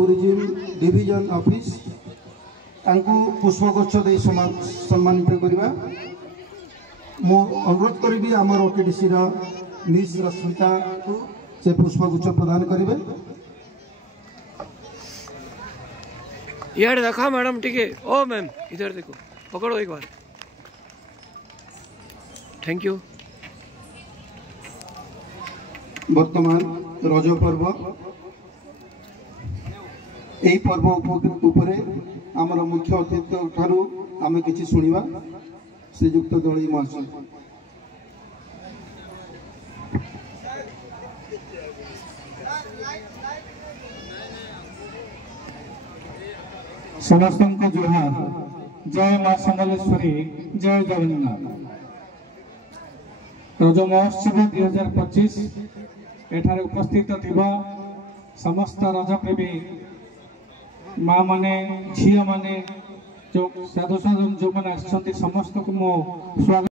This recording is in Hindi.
टूरिज्म डिविजन ऑफिस तांको पुष्पगुच्छ दे सम्मानित करवा मु अनुरोध करी आमर ओटीडीसी मिस रश्मिता को से पुष्पगुच्छ प्रदान करेंगे। यार देखा मैडम ठीक है। ओ मैम इधर देखो, पकड़ो एक बार। Thank you. वर्तमान रज पर्व यही पर्व उपरे आमर मुख्य अतिथि ठारू आम कि शुणा श्रीजुक्त दलई महाशय। समस्त को जुहार। जय मां समलेश्वरी, जय जगन्नाथ। रज महोत्सव 2025 एठारे उपस्थित थिबा समस्त रजप्रेमी माँ माने झील माने जो साधु साधु जो मैंने समस्त को मो स्वागत।